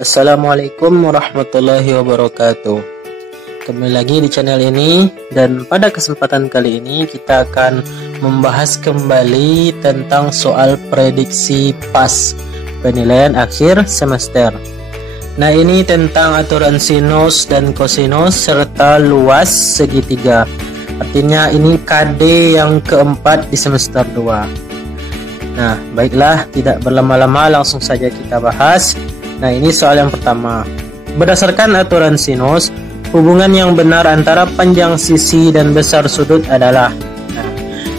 Assalamualaikum warahmatullahi wabarakatuh. Kembali lagi di channel ini, dan pada kesempatan kali ini kita akan membahas kembali tentang soal prediksi PAS, penilaian akhir semester. Nah, ini tentang aturan sinus dan kosinus serta luas segitiga. Artinya ini KD yang keempat di semester 2. Nah, baiklah, tidak berlama-lama langsung saja kita bahas. Nah, ini soal yang pertama. Berdasarkan aturan sinus, hubungan yang benar antara panjang sisi dan besar sudut adalah. Nah,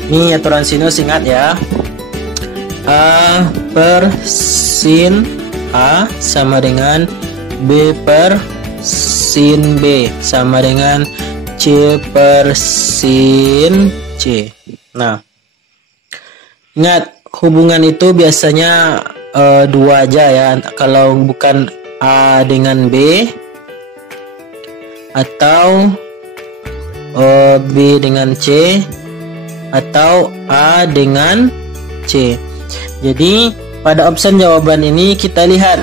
ini aturan sinus, ingat ya. A per sin A sama dengan B per sin B sama dengan C per sin C. Nah, ingat, hubungan itu biasanya dua aja ya, kalau bukan A dengan B atau B dengan C atau A dengan C. Jadi pada opsi jawaban ini kita lihat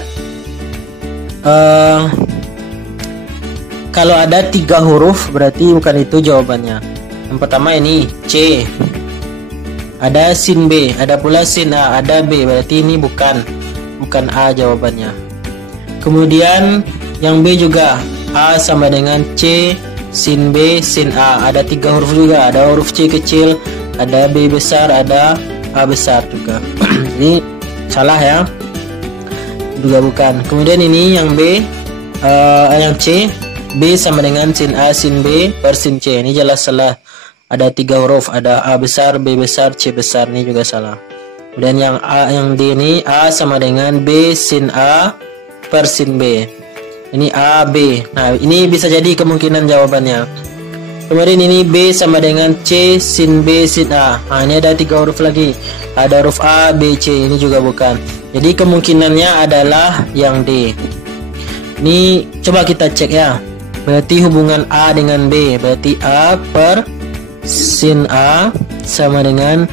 kalau ada 3 huruf berarti bukan itu jawabannya. Yang pertama ini C, ada sin B, ada pula sin A, ada B, berarti ini bukan A jawabannya. Kemudian yang B juga, A sama dengan C, sin B, sin A, ada 3 huruf juga, ada huruf C kecil, ada B besar, ada A besar juga. Ini salah ya, juga bukan. Kemudian ini yang B, yang C, B sama dengan sin A, sin B per sin C, ini jelas salah. Ada 3 huruf, ada A besar, B besar, C besar, ini juga salah. Kemudian yang A, yang D ini A sama dengan B sin A per sin B. Ini A, B. Nah, ini bisa jadi kemungkinan jawabannya. Kemudian ini B sama dengan C sin B sin A. Nah, ini ada 3 huruf lagi. Ada huruf A, B, C, ini juga bukan. Jadi kemungkinannya adalah yang D. Ini coba kita cek ya. Berarti hubungan A dengan B, berarti A per sin A sama dengan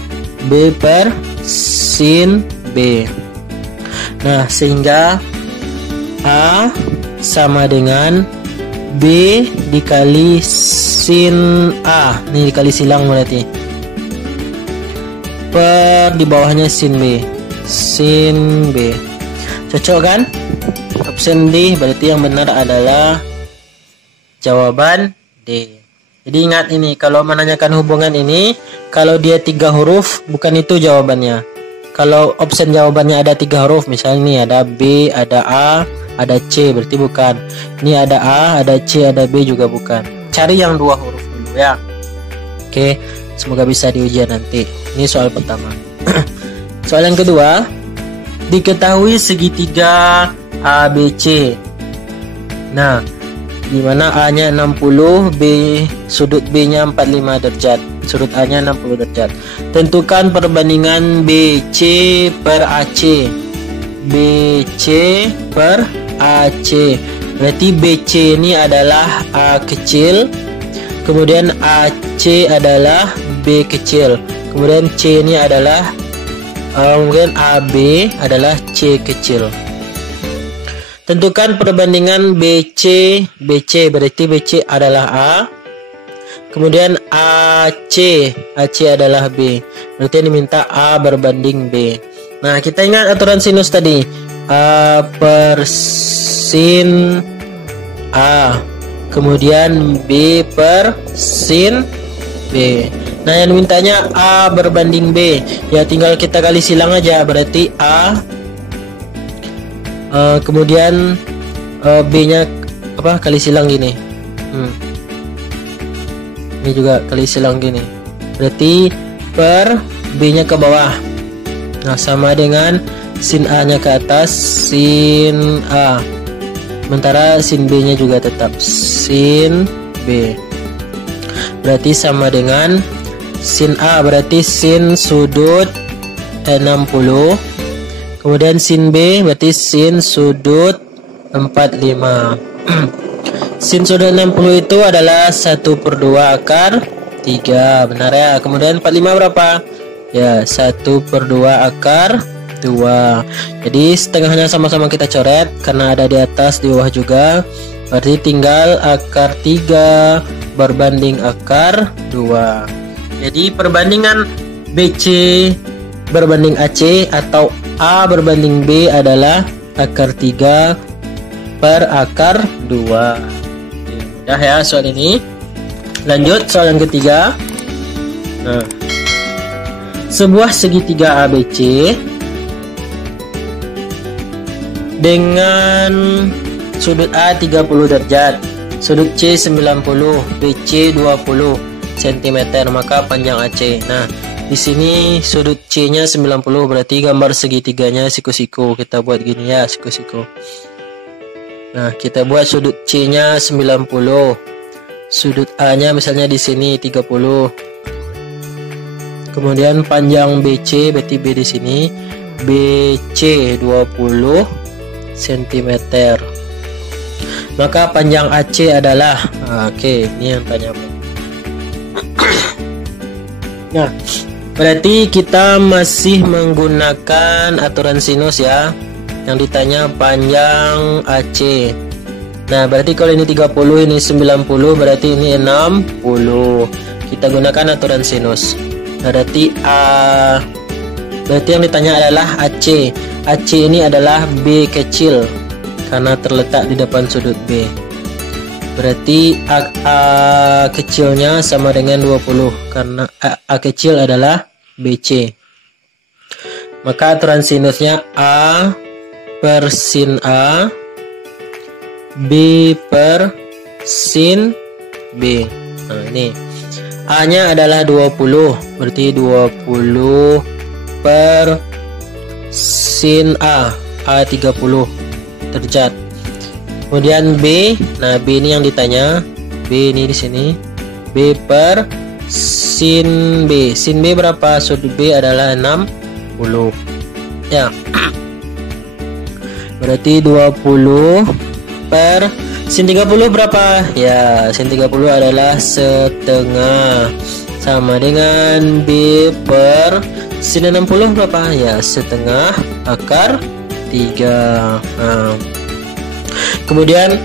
B per sin B. Nah, sehingga A sama dengan B dikali sin A. Ini dikali silang berarti. Per di bawahnya sin B. Sin B. Cocok kan? Option D berarti yang benar adalah jawaban D. Jadi ingat ini, kalau menanyakan hubungan ini, kalau dia 3 huruf, bukan itu jawabannya. Kalau opsi jawabannya ada 3 huruf, misalnya ini ada B, ada A, ada C, berarti bukan. Ini ada A, ada C, ada B, juga bukan. Cari yang 2 huruf dulu ya. Oke, semoga bisa di ujian nanti. Ini soal pertama. Soal yang kedua, diketahui segitiga ABC. Nah, di mana A-nya 60, B sudut B-nya 45 derajat, sudut A-nya 60 derajat. Tentukan perbandingan BC per AC. BC per AC. Berarti BC ini adalah A kecil, kemudian AC adalah B kecil, kemudian C ini adalah kemudian AB adalah C kecil. Tentukan perbandingan BC berarti BC adalah A, kemudian AC adalah B, berarti yang diminta A berbanding B. Nah, kita ingat aturan sinus tadi, A per sin A, kemudian B per sin B. Nah, yang dimintanya A berbanding B, ya tinggal kita kali silang aja, berarti A kemudian B-nya apa, kali silang gini. Ini juga kali silang gini. Berarti per B-nya ke bawah. Nah, sama dengan sin A-nya ke atas, sin A. Sementara sin B-nya juga tetap sin B. Berarti sama dengan sin A, berarti sin sudut 60. Kemudian sin B berarti sin sudut 45. Sin sudut 60 itu adalah 1/2 akar 3, benar ya. Kemudian 45 berapa? Ya, 1/2 akar 2. Jadi setengahnya sama-sama kita coret karena ada di atas di bawah juga. Berarti tinggal akar 3 berbanding akar 2. Jadi perbandingan BC berbanding AC atau A berbanding B adalah akar 3 per akar 2. Mudah ya soal ini. Lanjut soal yang ketiga. Nah, sebuah segitiga ABC dengan sudut A 30 derajat, sudut C 90, BC 20 cm, maka panjang AC. Nah, di sini sudut C-nya 90, berarti gambar segitiganya siku-siku. Kita buat gini ya, siku-siku. Nah, kita buat sudut C-nya 90. Sudut A-nya misalnya di sini 30. Kemudian panjang BC, berarti B di sini, BC 20 cm. Maka panjang AC adalah oke, ini yang tanya. Nah, berarti kita masih menggunakan aturan sinus ya. Yang ditanya panjang AC. Nah, berarti kalau ini 30, ini 90, berarti ini 60. Kita gunakan aturan sinus. Berarti berarti yang ditanya adalah AC. AC ini adalah B kecil karena terletak di depan sudut B. Berarti A kecilnya sama dengan 20 karena A kecil adalah BC. Maka aturan sinusnya A per sin A, B per sin B. Nah, ini A-nya adalah 20, berarti 20 per sin A 30 derajat. Kemudian B, nah B ini yang ditanya, B ini di sini, B per sin B. Sin B berapa? Sudut B adalah 60. Ya. Berarti 20 per sin 30 berapa? Ya, sin 30 adalah setengah. Sama dengan B per sin 60 berapa? Ya, setengah akar 3. Nah, kemudian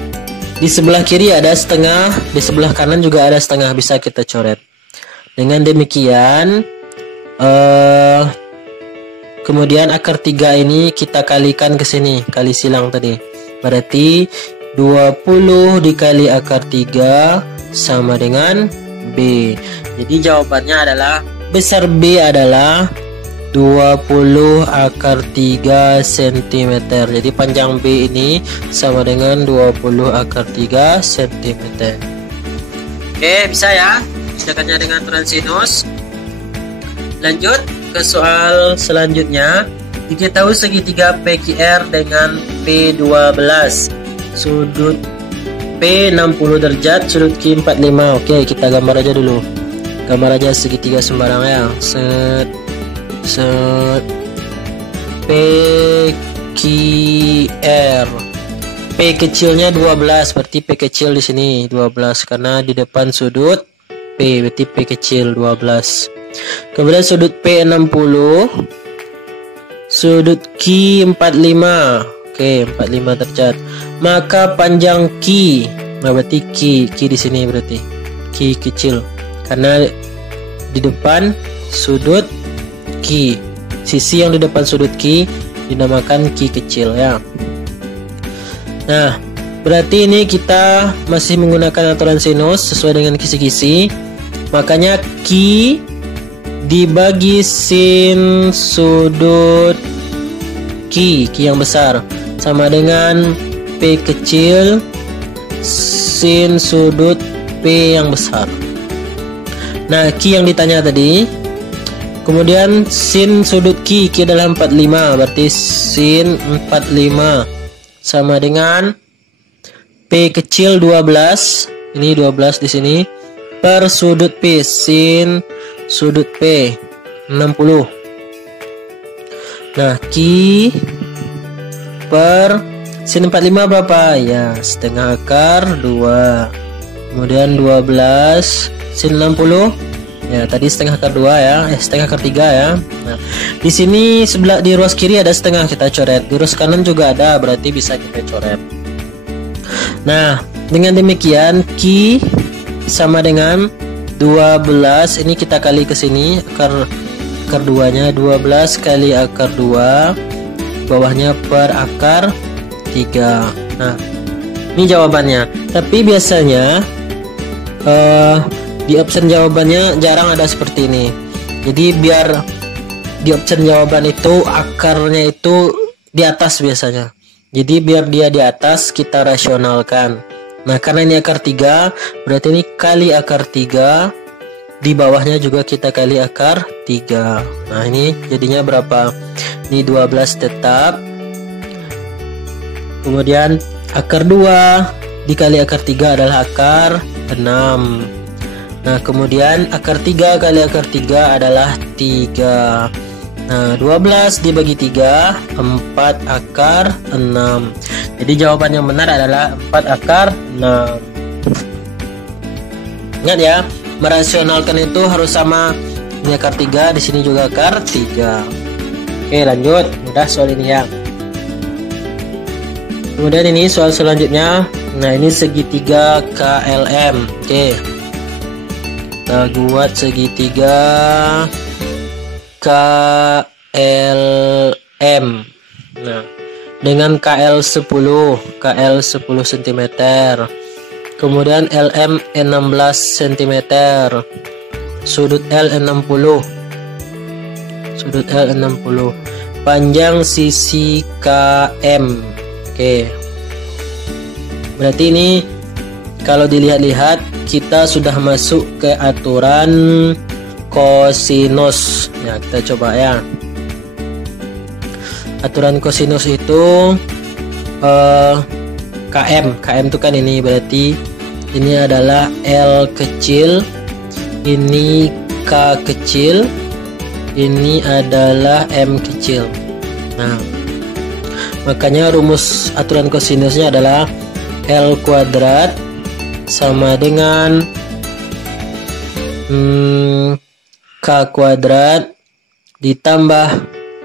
di sebelah kiri ada setengah, di sebelah kanan juga ada setengah, bisa kita coret. Dengan demikian kemudian akar 3 ini kita kalikan ke sini, kali silang tadi. Berarti 20 dikali akar 3 sama dengan B. Jadi jawabannya adalah besar B adalah 20 akar 3 cm. Jadi panjang B ini sama dengan 20 akar 3 cm. Oke, bisa ya bedakannya dengan aturan sinus. Lanjut ke soal selanjutnya. Diketahui segitiga PQR dengan P12. Sudut P 60 derajat, sudut Q 45. Oke, kita gambar aja dulu. Gambar aja segitiga sembarang ya. PQR. P kecilnya 12, berarti P kecil di sini 12 karena di depan sudut P, berarti P kecil 12. Kemudian sudut P 60, sudut Q 45. Oke, 45 derajat. Maka panjang Q, nah berarti Q di sini berarti Q kecil karena di depan sudut Q. Sisi yang di depan sudut Q dinamakan Q kecil ya. Nah, berarti ini kita masih menggunakan aturan sinus sesuai dengan kisi-kisi. Makanya Q dibagi sin sudut Q yang besar sama dengan P kecil sin sudut P yang besar. Nah, Q yang ditanya tadi. Kemudian sin sudut Q adalah 45, berarti sin 45 sama dengan P kecil 12. Ini 12 di sini per sudut P, sin sudut P 60. Nah, Q per sin 45 berapa? Ya, setengah akar 2. Kemudian 12 sin 60 Ya, tadi setengah akar 2 ya, setengah akar 3 ya. Nah, di sini sebelah di ruas kiri ada setengah, kita coret. Di ruas kanan juga ada, berarti bisa kita coret. Nah, dengan demikian Q sama dengan 12. Ini kita kali ke sini, akar 2-nya 12 kali akar 2, bawahnya per akar 3. Nah, ini jawabannya. Tapi biasanya di option jawabannya jarang ada seperti ini. Jadi biar di option jawaban itu akarnya itu di atas biasanya. Jadi biar dia di atas kita rasionalkan. Nah, karena ini akar 3, berarti ini kali akar 3, di bawahnya juga kita kali akar 3. Nah, ini jadinya berapa? Ini 12 tetap. Kemudian akar 2 dikali akar 3 adalah akar 6. Nah, kemudian akar 3 kali akar 3 adalah 3. Nah, 12 dibagi 3, 4 akar 6. Jadi jawaban yang benar adalah 4 akar 6. Ingat ya, merasionalkan itu harus sama. Ini akar 3, di sini juga akar 3. Oke, lanjut. Mudah soal ini ya. Kemudian ini soal selanjutnya. Nah, ini segitiga KLM. Oke. Kita buat segitiga KLM. Nah, dengan KL 10 cm, kemudian LM 16 cm, sudut L 60, panjang sisi KM. Oke, berarti ini kalau dilihat-lihat kita sudah masuk ke aturan kosinus. Ya, kita coba ya. Aturan kosinus itu KM itu kan ini, berarti ini adalah L kecil, ini K kecil, ini adalah M kecil. Nah, makanya rumus aturan kosinusnya adalah L kuadrat sama dengan K kuadrat ditambah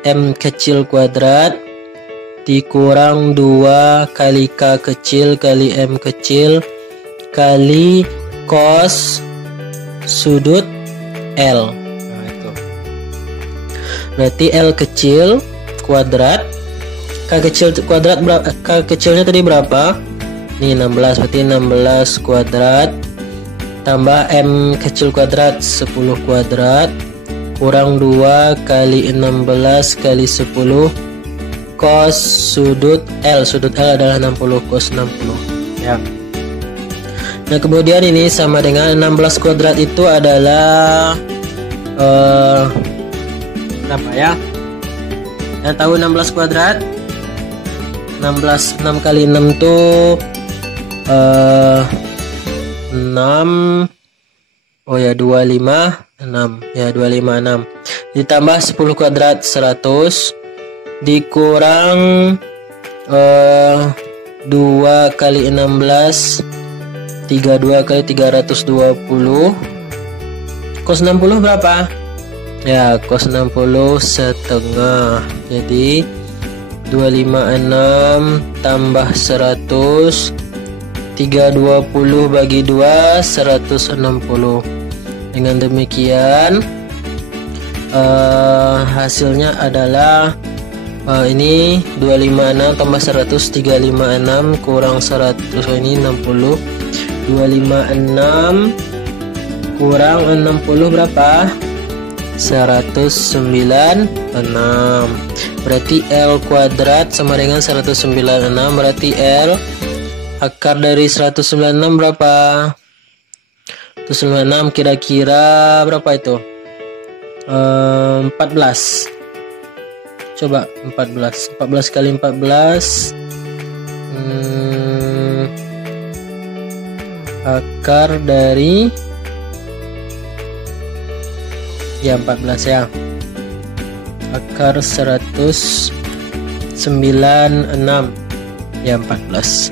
M kecil kuadrat dikurang 2 kali K kecil kali M kecil kali cos sudut L. Nah, itu berarti L kecil kuadrat, K kecil kuadrat berapa? K kecilnya tadi berapa? Ini 16, berarti 16 kuadrat tambah M kecil kuadrat 10 kuadrat kurang 2 kali 16 kali 10 cos sudut L. Sudut L adalah 60, cos 60 ya. Nah, kemudian ini sama dengan 16 kuadrat itu adalah berapa ya? Yang tahu 16 kuadrat? 6 kali 6 tuh 6, oh ya 256 ya, 256 ditambah 10 kuadrat 100 dikurang 2 kali 16 32 kali 320 cos 60 berapa ya? Cos 60 setengah, jadi 256 tambah 100 320 bagi 2 160. Dengan demikian hasilnya adalah ini 256 tambah 100 356 kurang 100, ini 60. 256 kurang 60 berapa? 196. Berarti L kuadrat sama dengan 196, berarti L akar dari 196 berapa? 196 kira-kira berapa itu? 14. Coba 14 kali 14 akar dari ya 14 ya, akar 196 ya 14.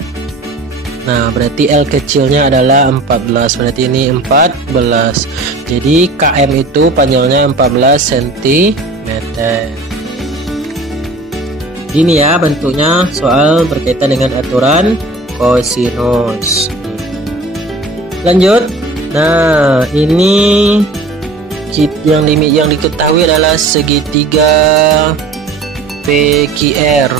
Nah, berarti L kecilnya adalah 14. Berarti ini 14. Jadi KM itu panjangnya 14 cm. Ini ya bentuknya soal berkaitan dengan aturan kosinus. Lanjut. Nah, ini yang diketahui adalah segitiga PQR.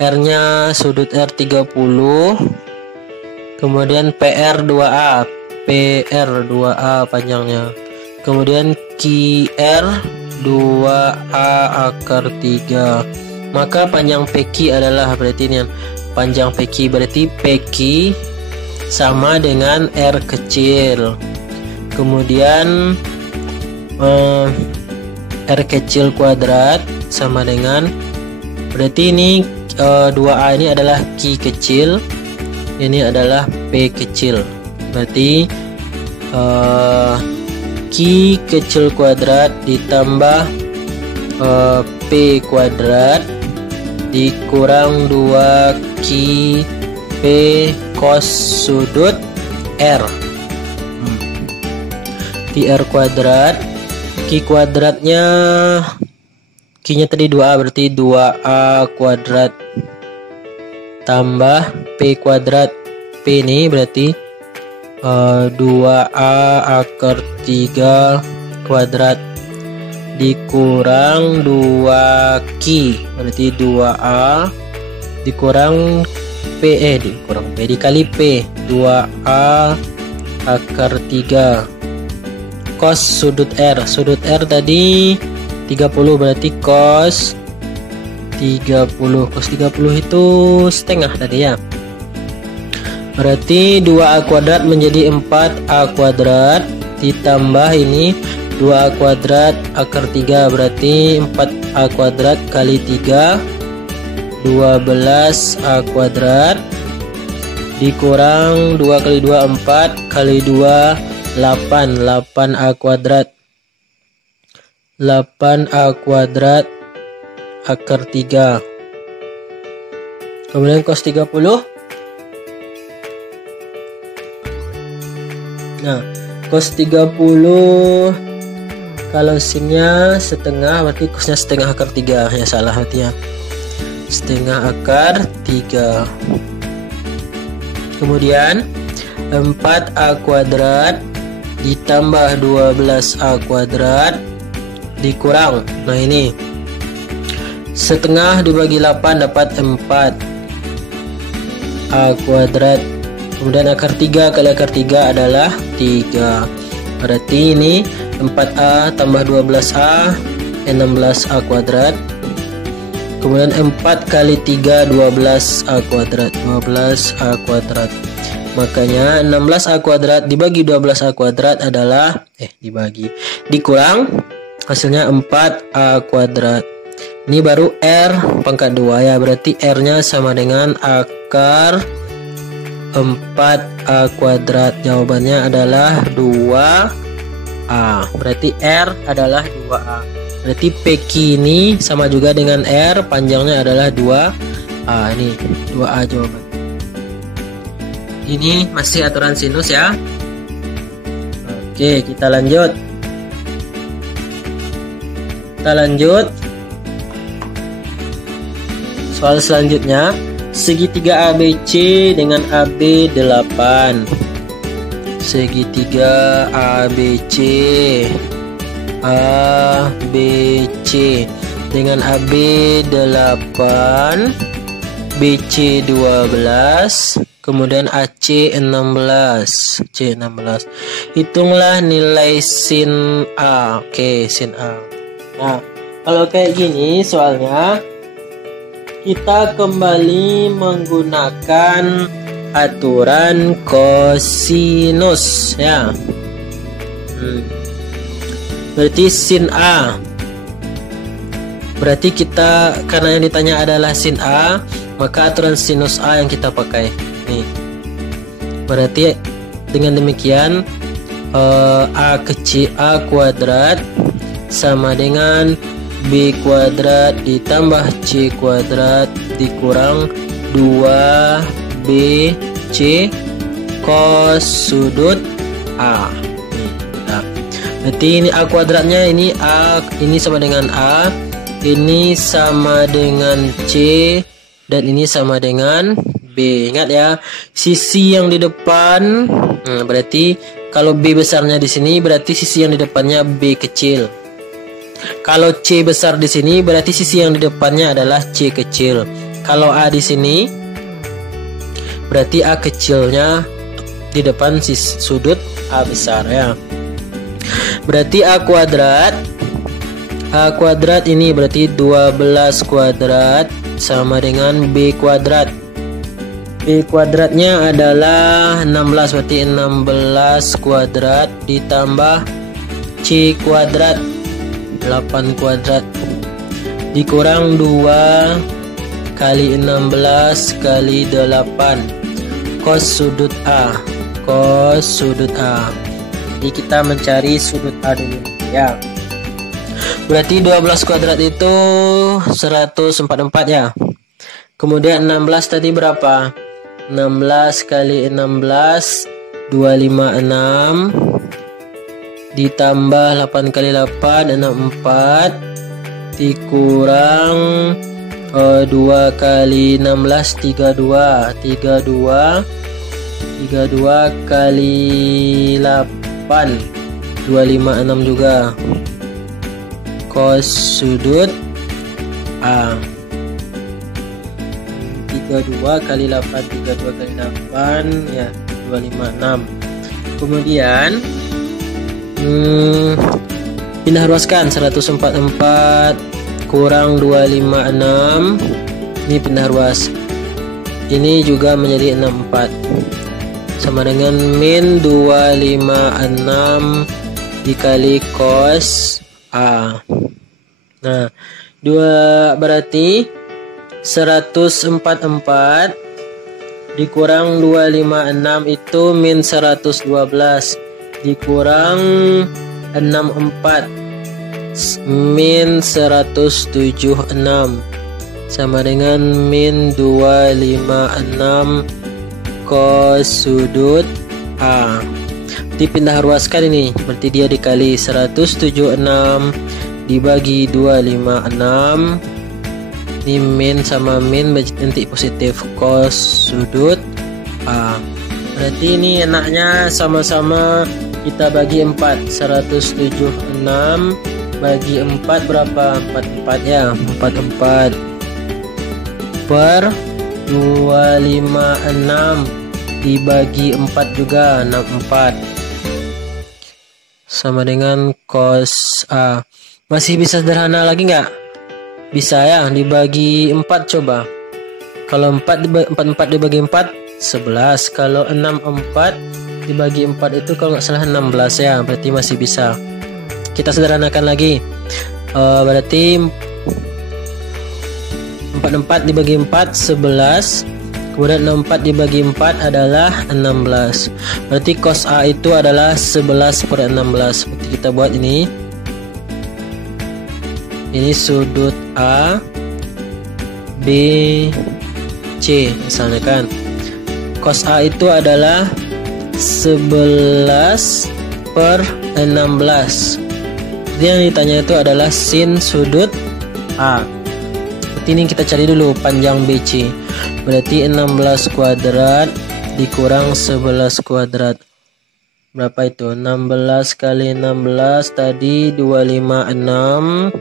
R-nya sudut R 30, kemudian PR 2A, panjangnya, kemudian QR 2A akar 3. Maka panjang PQ adalah, berarti ini panjang PQ, berarti PQ sama dengan R kecil, kemudian R kecil kuadrat sama dengan, berarti ini 2A ini adalah Q kecil, ini adalah P kecil. Berarti Q kecil kuadrat ditambah P kuadrat dikurang 2Q P cos sudut R. PR kuadrat, Q kuadratnya, Q-nya tadi 2A, berarti 2A kuadrat tambah P kuadrat. P ini berarti 2A akar 3 kuadrat dikurang 2Q, berarti 2A dikurang dikurang P dikali P, 2A akar 3 cos sudut R. Sudut R tadi 30, berarti cos 30. Cos 30 itu setengah tadi ya. Berarti 2A kuadrat menjadi 4A kuadrat ditambah ini 2A kuadrat akar 3, berarti 4A kuadrat kali 3 12A kuadrat dikurang 2 kali 2 4 kali 2 8, 8A kuadrat, 8A kuadrat akar 3. Kemudian cos 30. Nah, cos 30 kalau sinnya setengah, berarti cosnya setengah akar 3. Ya salah berarti ya. Setengah akar 3. Kemudian 4A kuadrat ditambah 12A kuadrat dikurang, nah ini setengah dibagi 8 dapat 4A kuadrat, kemudian akar 3 kali akar 3 adalah 3, berarti ini 4A tambah 12A 16A kuadrat, kemudian 4 kali 3 12A kuadrat, 12A kuadrat. Makanya 16A kuadrat dibagi 12A kuadrat adalah dikurang hasilnya 4A kuadrat. Ini baru R pangkat 2 ya, berarti R-nya sama dengan akar 4A kuadrat. Jawabannya adalah 2A. Berarti R adalah 2A. Berarti PQ ini sama juga dengan R, panjangnya adalah 2A. Ini 2A jawaban. Ini masih aturan sinus ya. Oke, kita lanjut. Soal selanjutnya, segitiga ABC dengan AB 8. Segitiga ABC dengan AB 8, BC 12, kemudian AC 16. Hitunglah nilai sin A. Oke, sin A. Nah, kalau kayak gini soalnya kita kembali menggunakan aturan kosinus ya. Berarti sin A. Berarti kita, karena yang ditanya adalah sin A, maka aturan sinus A yang kita pakai. Nih. Berarti dengan demikian A kecil A kuadrat sama dengan B kuadrat ditambah C kuadrat dikurang 2B C cos sudut A. Nah, berarti ini A kuadratnya, ini A, ini sama dengan A, ini sama dengan C, dan ini sama dengan B. Ingat ya, sisi yang di depan, berarti kalau B besarnya di sini, berarti sisi yang di depannya B kecil. Kalau C besar di sini, berarti sisi yang di depannya adalah C kecil. Kalau A di sini, berarti A kecilnya di depan sudut A besar ya. Berarti A kuadrat ini berarti 12 kuadrat sama dengan B kuadrat. B kuadratnya adalah 16, berarti 16 kuadrat ditambah C kuadrat 8 kuadrat dikurang 2 kali 16 kali 8 cos sudut A. Jadi kita mencari sudut A dulu ya. Berarti 12 kuadrat itu 144 ya. Kemudian 16 tadi berapa? 16 kali 16 256 ditambah 8 kali 8 64 dikurang 2 kali 16 32 kali 8 256 juga cos sudut A. 32 kali 8 ya 256. Kemudian pindah ruaskan 144 kurang 256, ini pindah ruas, ini juga menjadi 64 sama dengan min 256 dikali cos A. Nah, berarti 144 dikurang 256 itu min 112 dikurang 64 min 176 sama dengan min 256 cos sudut A. Dipindah ruaskan ini, berarti dia dikali 176 dibagi 256, ini min sama min nanti positif cos sudut A. Berarti ini enaknya sama-sama kita bagi 4. 176 bagi 4 berapa? 44 ya. 44 per 256 dibagi 4 juga 64 sama dengan cos A. Masih bisa sederhana lagi nggak? Bisa ya, dibagi 4 coba. Kalau 4 dibagi 4 11. Kalau 64 dibagi 4 itu kalau nggak salah 16 ya, berarti masih bisa. Kita sederhanakan lagi, berarti 44 dibagi 4 11, kemudian 64 dibagi 4 adalah 16, berarti cos A itu adalah 11 per 16. Berarti kita buat ini sudut A B C misalnya kan, cos A itu adalah 11 per 16. Jadi yang ditanya itu adalah sin sudut A. Berarti ini kita cari dulu panjang BC. Berarti 16 kuadrat dikurang 11 kuadrat. Berapa itu? 16 kali 16 tadi 256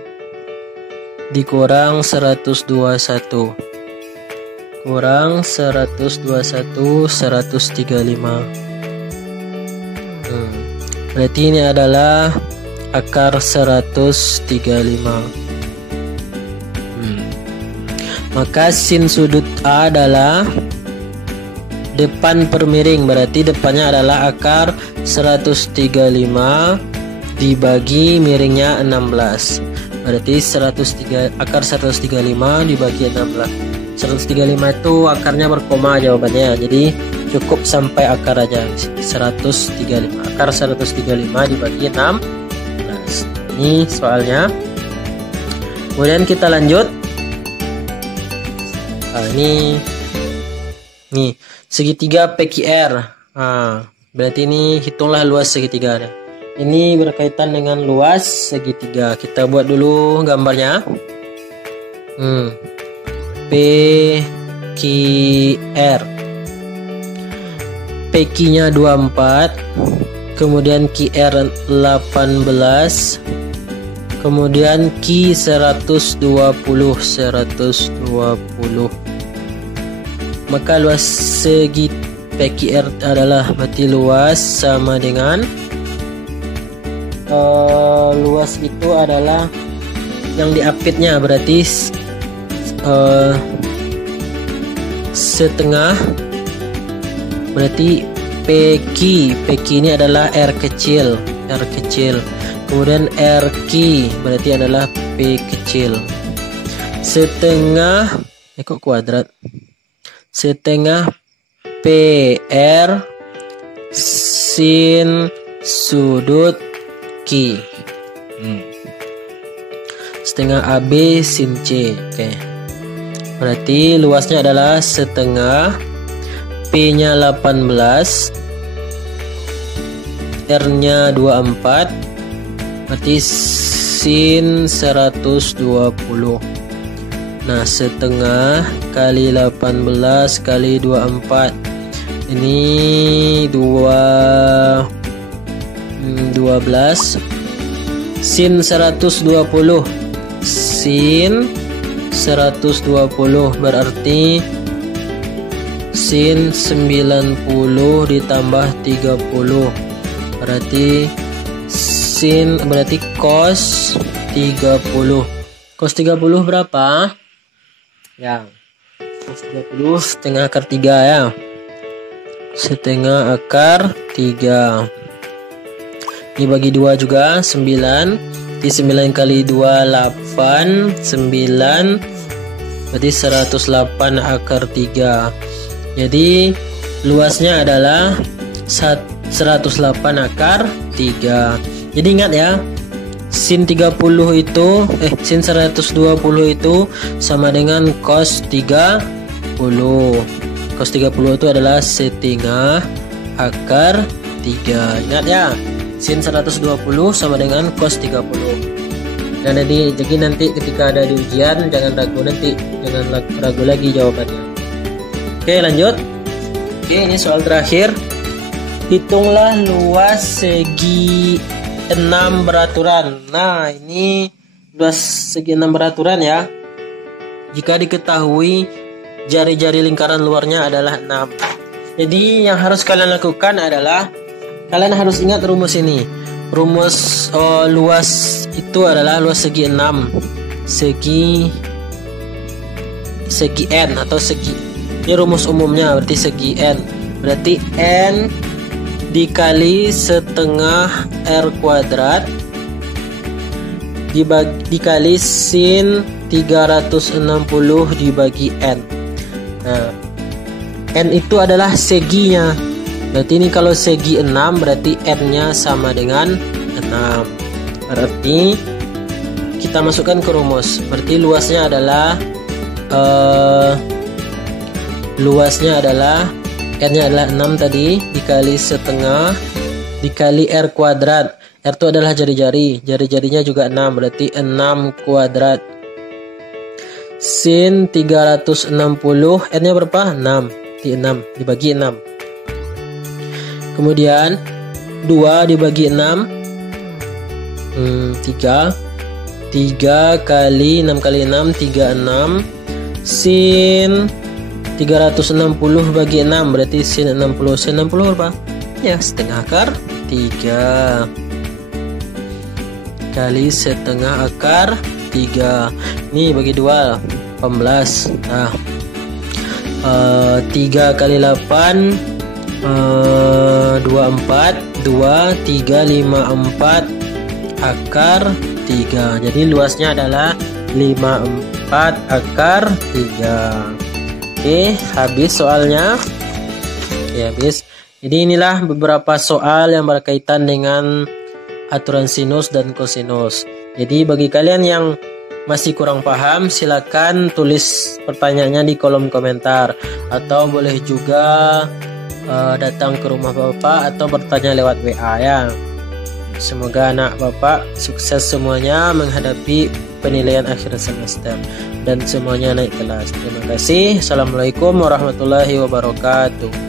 dikurang 121. Kurang 121 135. Berarti ini adalah akar 135. Maka sin sudut A adalah depan per miring, berarti depannya adalah akar 135 dibagi miringnya 16. Berarti akar 135 dibagi 16. 135 itu akarnya berkoma jawabannya. Jadi cukup sampai akar aja. 135. Akar 135 dibagi 16. Ini soalnya. Kemudian kita lanjut. Ini nih segitiga PQR. Berarti ini hitunglah luas segitiga. Ini berkaitan dengan luas segitiga. Kita buat dulu gambarnya. PQR. PQ-nya 24, kemudian QR 18, kemudian Q 120. Maka luas segi PQR adalah berarti luas sama dengan luas itu adalah yang diapitnya, berarti setengah, berarti PQ ini adalah R kecil, kemudian RQ berarti adalah P kecil, setengah kok kuadrat, setengah PR sin sudut Q, setengah AB sin C. Oke. Berarti luasnya adalah setengah, P-nya 18, R-nya 24, berarti sin 120. Nah, setengah kali 18 kali 24. Ini 12 sin 120. Sin 120 berarti sin 90 ditambah 30, berarti cos 30. Cos 30 berapa? Ya, cos 30 setengah akar 3 ya. Setengah akar 3. Ini bagi 2 juga, 9. Di 9 kali 2 8, 9 berarti 108 akar 3. Jadi luasnya adalah 108 akar 3. Jadi ingat ya, sin 30 itu sin 120 itu sama dengan cos 30. Cos 30 itu adalah setengah akar 3. Ingat ya, sin 120 sama dengan cos 30. Dan jadi nanti ketika ada di ujian jangan ragu lagi jawabannya. Oke, lanjut. Oke, ini soal terakhir. Hitunglah luas segi 6 beraturan. Nah, ini luas segi 6 beraturan ya. Jika diketahui jari-jari lingkaran luarnya adalah 6. Jadi yang harus kalian lakukan adalah kalian harus ingat rumus ini. Rumus luas itu adalah luas segi 6. Segi N atau segi. Ini rumus umumnya, berarti segi N. Berarti N dikali setengah R kuadrat dikali sin 360 dibagi N. Nah, N itu adalah seginya. Berarti ini kalau segi 6 berarti N-nya sama dengan 6. Berarti kita masukkan ke rumus. Berarti luasnya adalah N-nya adalah 6 tadi dikali setengah dikali R kuadrat. R itu adalah jari-jari. Jari-jarinya juga 6, berarti 6 kuadrat. Sin 360, N-nya berapa? 6. Di 6 dibagi 6. Kemudian 2 dibagi 6 3 kali 6 kali 6 36 sin 360 bagi 6 berarti sin 60. Sin 60 berapa? Ya, setengah akar 3 kali setengah akar 3. Ini bagi 2 18. Nah, 3 kali 8 24 2 3 5 4 akar 3. Jadi luasnya adalah 54 akar 3. Oke, habis soalnya. Oke, habis. Jadi inilah beberapa soal yang berkaitan dengan aturan sinus dan kosinus. Jadi bagi kalian yang masih kurang paham, silakan tulis pertanyaannya di kolom komentar, atau boleh juga datang ke rumah Bapak atau bertanya lewat WA ya. Semoga anak Bapak sukses semuanya menghadapi penilaian akhir semester dan semuanya naik kelas. Terima kasih. Assalamualaikum warahmatullahi wabarakatuh.